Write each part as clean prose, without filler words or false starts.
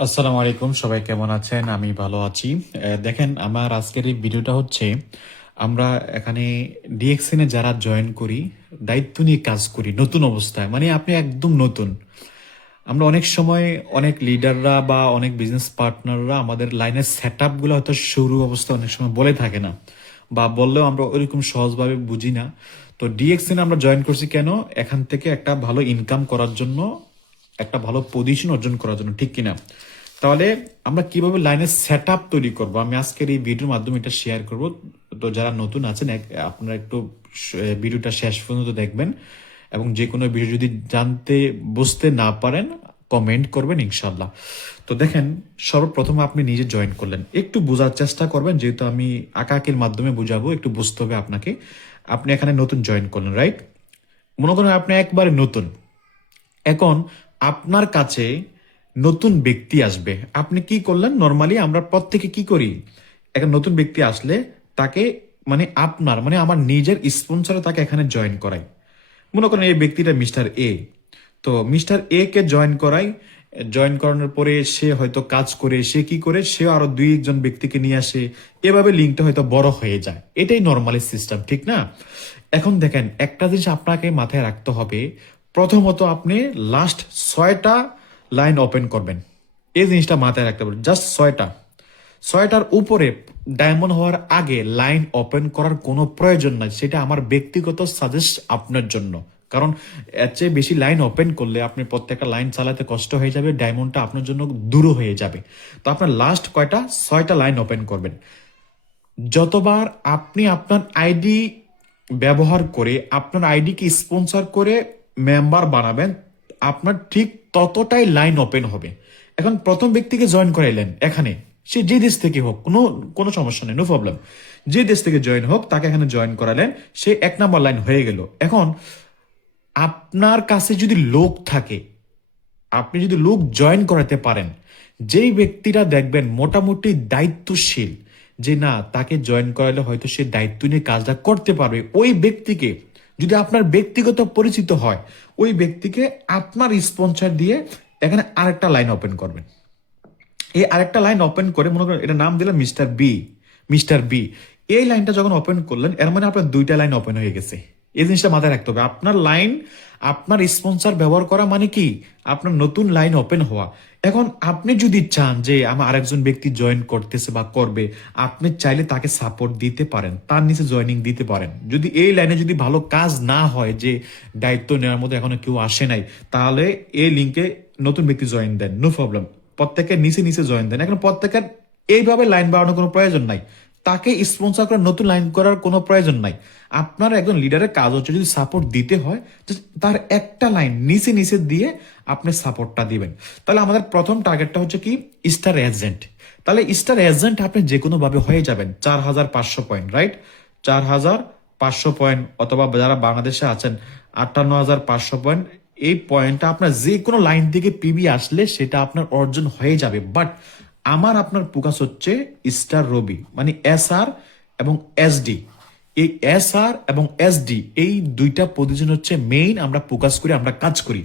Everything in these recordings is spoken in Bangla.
আসসালামু আলাইকুম, সবাই কেমন আছেন? আমি ভালো আছি। দেখেন, আমার আজকের এই ভিডিওটা হচ্ছে, আমরা এখানে ডিএক্সএন এ যারা জয়েন করি, দায়িত্ব নিয়ে কাজ করি নতুন অবস্থায়, মানে আপনি একদম নতুন। আমরা অনেক সময় অনেক লিডাররা বা অনেক বিজনেস পার্টনাররা আমাদের লাইনের সেট আপগুলো হয়তো শুরু অবস্থা অনেক সময় বলে থাকে না, বা বললেও আমরা ওইরকম সহজভাবে বুঝি না। তো ডিএক্সএন আমরা জয়েন করছি কেন? এখান থেকে একটা ভালো ইনকাম করার জন্য, একটা ভালো পজিশন অর্জন করার জন্য, ঠিক কিনা? তাহলে আমরা কিভাবে লাইনের সেট আপ তৈরি করবো, আমি আজকের এই ভিডিওর মাধ্যমে এটা শেয়ার করব। তো যারা নতুন আছেন, আপনারা একটু ভিডিওটা শেষ পর্যন্ত দেখবেন, এবং যে কোনো ভিডিও যদি জানতে বুঝতে না পারেন কমেন্ট করবেন ইনশাল্লাহ। তো দেখেন, সর্বপ্রথম আপনি নিজে জয়েন করলেন, একটু বোঝার চেষ্টা করবেন, যেহেতু আমি আঁকাআঁকির মাধ্যমে বুঝাবো, একটু বুঝতে হবে আপনাকে। আপনি এখানে নতুন জয়েন করলেন, রাইট? মনে করেন আপনি একবারে নতুন। এখন আপনার কাছে নতুন ব্যক্তি আসবে, আপনি কি করলেন? নর্মালি আমরা প্রত্যেকে কি করি, একটা নতুন ব্যক্তি আসলে তাকে, মানে আপনার, মানে আমার নিজের স্পন্সরে তাকে এখানে জয়েন করাই। মনে করেন এই ব্যক্তিটা মিস্টার এ, তো মিস্টার এ কে জয়েন করাই। জয়েন করানোর পরে সে হয়তো কাজ করে, সে কি করে, সে আরো দুই একজন ব্যক্তিকে নিয়ে আসে, এভাবে লিঙ্কটা হয়তো বড় হয়ে যায়। এটাই নর্মালি সিস্টেম, ঠিক না? এখন দেখেন, একটা জিনিস আপনাকে মাথায় রাখতে হবে। প্রথমত আপনি লাস্ট 6টা লাইন ওপেন করবেন, এই জিনিসটা মাথায় রাখতে হবে। জাস্ট 6টা, 6টার উপরে ডায়মন্ড হওয়ার আগে লাইন ওপেন করার কোনো প্রয়োজন নাই। সেটা আমার ব্যক্তিগত সাজেস্ট আপনার জন্য। কারণ এর চেয়ে বেশি লাইন ওপেন করলে আপনি প্রত্যেকটা লাইন চালাতে কষ্ট হয়ে যাবে, ডায়মন্ডটা আপনার জন্য দূর হয়ে যাবে। তো আপনার লাস্ট কয়টা, 6টা লাইন ওপেন করবেন। যতবার আপনি আপনার আইডি ব্যবহার করে, আপনার আইডিকে স্পন্সর করে মেম্বার বানাবেন, আপনার ঠিক ততটাই লাইন ওপেন হবে। এখন প্রথম ব্যক্তিকে জয়েন করাইলেন এখানে, সে যে দেশ থেকে হোক, কোনো কোনো সমস্যা নেই, নো প্রবলেম। যে দেশ থেকে জয়েন হোক, তাকে এখানে জয়েন করালেন, সে 1 নম্বর লাইন হয়ে গেল। এখন আপনার কাছে যদি লোক থাকে, আপনি যদি লোক জয়েন করাতে পারেন, যেই ব্যক্তিরা দেখবেন মোটামুটি দায়িত্বশীল, যে না, তাকে জয়েন করালে হয়তো সে দায়িত্ব নিয়ে কাজটা করতে পারবে, ওই ব্যক্তিকে, যদি আপনার ব্যক্তিগত পরিচিত হয়, ওই ব্যক্তিকে আপনার স্পন্সর দিয়ে এখানে আরেকটা লাইন ওপেন করবেন। এই আরেকটা লাইন ওপেন করে, মনে করেন এটা নাম দিলাম মিস্টার বি। মিস্টার বি, এই লাইনটা যখন ওপেন করলেন, এর মানে আপনার 2টা লাইন ওপেন হয়ে গেছে। এই জিনিসটা মাথায় রাখতে হবে। আপনার লাইন, আপনার স্পন্সর ব্যবহার করা মানে কি, আপনার নতুন লাইন ওপেন হওয়া। এখন আপনি যদি চান যে আমার আরেকজন ব্যক্তি জয়েন করতেছে বা করবে, আপনি চাইলে তাকে সাপোর্ট দিতে পারেন, তার নিচে জয়েনিং দিতে পারেন। যদি এই লাইনে যদি ভালো কাজ না হয়, যে দায়িত্ব নেওয়ার মধ্যে এখনো কেউ আসে নাই, তাহলে এই লিঙ্কে নতুন ব্যক্তি জয়েন দেন, নো প্রবলেম। প্রত্যেকের নিচে নিচে জয়েন দেন। এখন প্রত্যেকের এইভাবে লাইন বাড়ানোর কোনো প্রয়োজন নাই, তাকে স্পন্সর করে নতুন লাইন করার কোনো প্রয়োজন নাই। আপনার একজন লিডারের কাজ হচ্ছে, যদি সাপোর্ট দিতে হয়, just তার একটা লাইন নিচে নিচে দিয়ে আপনি সাপোর্টটা দিবেন। তাহলে আমাদের প্রথম টার্গেটটা হচ্ছে কি, স্টার এজেন্ট। তাহলে স্টার এজেন্ট আপনি যে কোনো ভাবে হয়ে যাবেন। 4500 পয়েন্ট, রাইট? 4500 পয়েন্ট, অথবা যারা বাংলাদেশে আছেন 58,500 পয়েন্ট। এই পয়েন্টটা আপনার যে কোনো লাইন থেকে পিবি আসলে সেটা আপনার অর্জন হয়ে যাবে। বাট আমার আপনার ফোকাস হচ্ছে স্টার রবি, মানে SR এবং SD। এই SR এবং SD, এই দুইটা পজিশন হচ্ছে মেইন, আমরা ফোকাস করি, আমরা কাজ করি।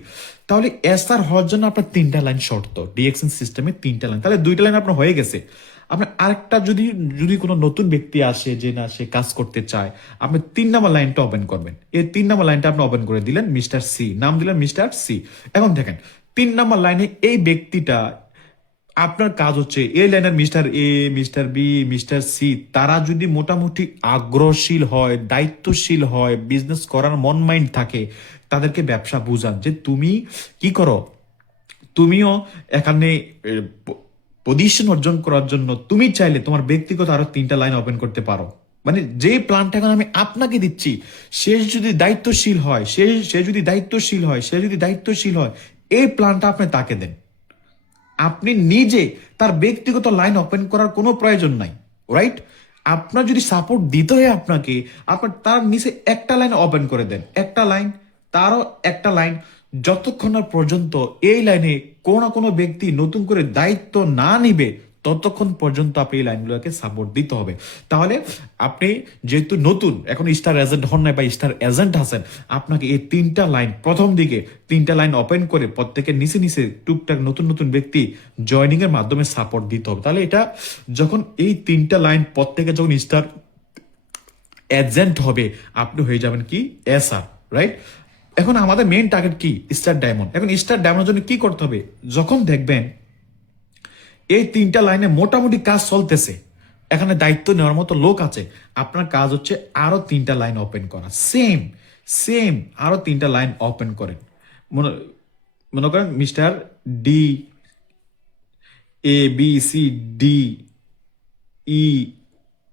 তাহলে SR হওয়ার জন্য আপনার 3টা লাইন শর্ত, ডিএক্সএন সিস্টেমে 3টা লাইন, তাহলে 2টা লাইন আপনার হয়ে গেছে। আপনার আরেকটা, যদি যদি কোনো নতুন ব্যক্তি আসে, যে না সে কাজ করতে চায়, আপনি 3 নম্বর লাইনটা ওপেন করবেন। এই 3 নম্বর লাইনটা আপনি ওপেন করে দিলেন, মিস্টার সি নাম দিলেন, মিস্টার সি। এখন দেখেন, 3 নম্বর লাইনে এই ব্যক্তিটা, আপনার কাজ হচ্ছে এই লাইনের mister A, mister B, mister C, তারা যদি মোটামুটি আগ্রহশীল হয়, দায়িত্বশীল হয়, বিজনেস করার মন মাইন্ড থাকে, তাদেরকে ব্যবসা বুঝান যে তুমি কি করো, তুমিও এখানে পজিশন অর্জন করার জন্য তুমি চাইলে তোমার ব্যক্তিগত আরো 3টা লাইন ওপেন করতে পারো। মানে যে প্ল্যানটা এখন আমি আপনাকে দিচ্ছি, সে যদি দায়িত্বশীল হয়, সে যদি দায়িত্বশীল হয়, সে যদি দায়িত্বশীল হয়, এই প্ল্যানটা আপনি তাকে দেন। আপনি নিজে তার ব্যক্তিগত লাইন ওপেন করার কোনো প্রয়োজন নাই, রাইট? আপনার যদি সাপোর্ট দিতে হয় আপনাকে, আপনার তার নিচে একটা লাইন ওপেন করে দেন, একটা লাইন, তারও একটা লাইন। যতক্ষণ না পর্যন্ত এই লাইনে কোনো না কোনো ব্যক্তি নতুন করে দায়িত্ব না নিবে, ততক্ষণ পর্যন্ত আপনি এই লাইনগুলোকে সাপোর্ট দিতে হবে। তাহলে আপনি যেহেতু নতুন, এখন স্টার এজেন্ট হন নাই বা স্টার এজেন্ট আছেন, আপনাকে এই 3টা লাইন প্রথম দিকে 3টা লাইন ওপেন করে প্রত্যেকের নিচে নিচে টুকটাক নতুন নতুন ব্যক্তি জয়নিং এর মাধ্যমে সাপোর্ট দিতে হবে। তাহলে এটা যখন এই 3টা লাইন প্রত্যেকে যখন স্টার এজেন্ট হবে, আপনি হয়ে যাবেন কি এসআর, রাইট? এখন আমাদের মেইন টার্গেট কি? Star diamond. এখন স্টার ডায়মন্ডের জন্য কি করতে হবে? যখন দেখবেন এই 3টা লাইনে মোটামুটি কাজ চলতেছে, এখানে দায়িত্ব নেওয়ার মতো লোক আছে, আপনার কাজ হচ্ছে আরো 3টা লাইন ওপেন করা। সেম সেম আরো 3টা লাইন ওপেন করেন। মনে মনে করেন mister D, ABCD E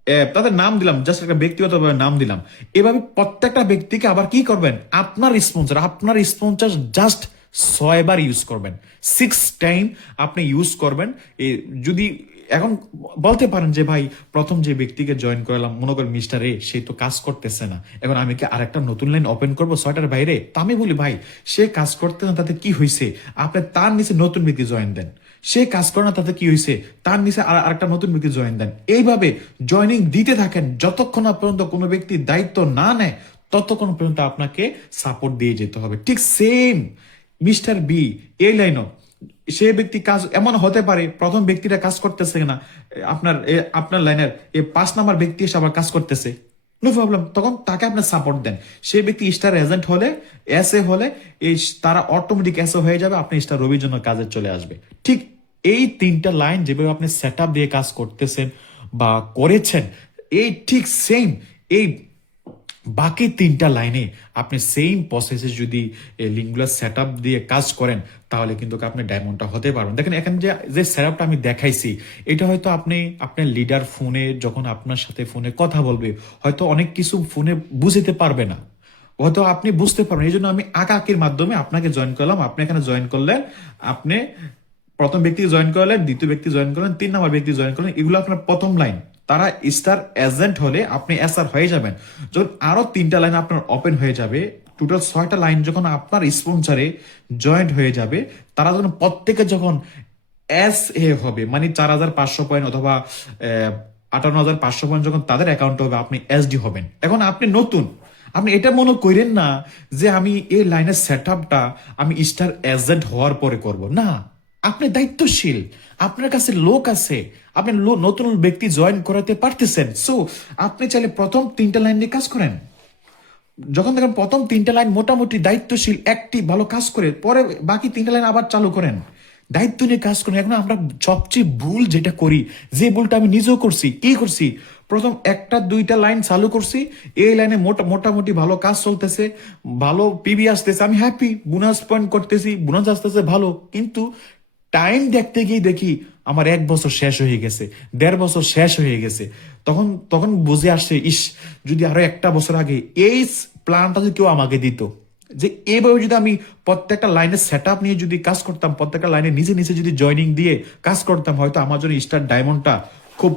F, তাদের নাম দিলাম, জাস্ট একটা ব্যক্তিগতভাবে নাম দিলাম। এভাবে প্রত্যেকটা ব্যক্তিকে আবার কি করবেন? আপনার স্পন্সর জাস্ট 6বার ইউজ করবেন, 6 টাইম আপনি ইউজ করবেন। যদি এখন বলতে পারেন যে ভাই, প্রথম যে ব্যক্তিকে জয়েন করালাম, মনে করেন মিস্টার এ, সে তো কাজ করতেছে না, এখন আমি কি আরেকটা নতুন লাইন ওপেন করবো 6টার বাইরে? তা আমি বলি ভাই, সে কাজ করতে না, তাতে কি হয়েছে? আপনি তার নিচে নতুন ব্যক্তি জয়েন দেন। সে কাজ করে না, তাতে কি হয়েছে? তার নিচে আরেকটা নতুন ব্যক্তি জয়েন দেন। এইভাবে জয়নিং দিতে থাকেন, যতক্ষণ না পর্যন্ত কোনো ব্যক্তি দায়িত্ব না নেয়, ততক্ষণ পর্যন্ত আপনাকে সাপোর্ট দিয়ে যেতে হবে। ঠিক সেম মিস্টার বি, এই লাইনও সে ব্যক্তি কাজ এমন হতে পারে, প্রথম ব্যক্তিটা কাজ করতেছে না, আপনার লাইনের 5 নাম্বার ব্যক্তি এসে আবার কাজ করতেছে, নো প্রবলেম, তখন তাকে আপনার সাপোর্ট দেন। সেই ব্যক্তি স্টার এজেন্ট হলে, এসএ হলে, এই তারা অটোমেটিক এসএ হয়ে যাবে, আপনি স্টার রবির জন্য কাজে চলে আসবে। ঠিক এই 3টা লাইন যেভাবে আপনি সেট আপ দিয়ে কাজ করতেছেন বা করেছেন, এই ঠিক সেম এই বাকি 3টা লাইনে আপনি সেম প্রসেসে যদি লিঙ্কগুলো সেট আপ দিয়ে কাজ করেন, তাহলে কিন্তু আপনি ডায়মন্ডটা হতে পারবেন। দেখেন এখানে যে সেট আপটা আমি দেখাইছি, এটা হয়তো আপনি আপনার লিডার ফোনে যখন আপনার সাথে ফোনে কথা বলবে, হয়তো অনেক কিছু ফোনে বুঝতে পারবে না, হয়তো আপনি বুঝতে পারবেন। এই জন্য আমি আঁকাকির মাধ্যমে আপনাকে জয়েন করলাম। আপনি এখানে জয়েন করলেন, আপনি প্রথম ব্যক্তি জয়েন করলেন, দ্বিতীয় ব্যক্তি জয়েন করলেন, 3 নাম্বার ব্যক্তি জয়েন করলেন, এগুলো আপনার প্রথম লাইন। তারা স্টার এজেন্ট হলে আপনি এসআর হয়ে যাবেন। যখন আরো 3টা লাইন আপনার ওপেন হয়ে যাবে, টোটাল 6টা লাইন যখন আপনার স্পন্সরে জয়েন্ট হয়ে যাবে, তারা যখন প্রত্যেকে যখন এসএ হবে, মানে 4,500 পয়েন্ট অথবা 58,500 পয়েন্ট যখন তাদের অ্যাকাউন্টে হবে, আপনি এসডি হবেন। এখন আপনি নতুন, আপনি এটা মনে করেন না যে আমি এই লাইনের সেট আপটা আমি স্টার এজেন্ট হওয়ার পরে করব না। আপনি দায়িত্বশীল, আপনার কাছে লোক আছে, আপনি নতুন ব্যক্তি জয়েন করাতে পারতেছেন। সো আপনি চাইলে প্রথম 3টা লাইন নিয়ে কাজ করেন। যখন দেখেন প্রথম 3টা লাইন মোটামুটি দায়িত্বশীল, অ্যাক্টিভ, ভালো কাজ করে, পরে বাকি 3টা লাইন আবার চালু করেন, দায়িত্ব নিয়ে কাজ করেন। এখন আমরা সবচেয়ে ভুল যেটা করি, যে ভুলটা আমি নিজেও করছি, কি করছি, প্রথম 1টা 2টা লাইন চালু করছি, এই লাইনে মোটামুটি ভালো কাজ চলতেছে, ভালো পিবি আসতেছে, আমি হ্যাপি, বোনাস পয়েন্ট করতেছি, বোনাস আসতেছে ভালো, কিন্তু টাইম দেখতে গিয়ে দেখি আমার 1 বছর শেষ হয়ে গেছে, 1.5 বছর শেষ হয়ে গেছে। তখন তখন বুঝে আসছে, ইস, যদি আরো 1টা বছর আগে এই প্ল্যানটা যদি কেউ আমাকে দিত, যে এইভাবে যদি আমি প্রত্যেকটা লাইনের সেট আপ নিয়ে যদি কাজ করতাম, প্রত্যেকটা লাইনে নিচে নিচে যদি জয়নিং দিয়ে কাজ করতাম, হয়তো আমার জন্য স্টার ডায়মন্ডটা খুব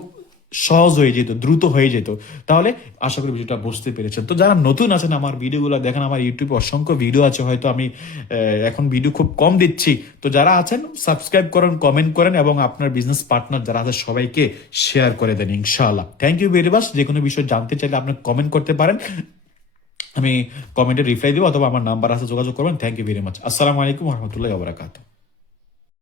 সহজ হয়ে যেত, দ্রুত হয়ে যেত। তাহলে আশা করি ভিডিওটা বুঝতে পেরেছেন। তো যারা নতুন আছেন, আমার ভিডিওগুলো দেখেন, আমার ইউটিউবে অসংখ্য ভিডিও আছে, হয়তো আমি এখন ভিডিও খুব কম দিচ্ছি। তো যারা আছেন সাবস্ক্রাইব করেন, কমেন্ট করেন, এবং আপনার বিজনেস পার্টনার যারা আছে সবাইকে শেয়ার করে দেন ইনশাআল্লাহ। Thank you very much. যে কোনো বিষয় জানতে চাইলে আপনি কমেন্ট করতে পারেন, আমি কমেন্টে রিপ্লাই দেবো, অথবা আমার নাম্বার আছে, যোগাযোগ করবেন। Thank you very much. আসসালামু আলাইকুম রহমতুল্লাহ ওয়া বারাকাতুহু।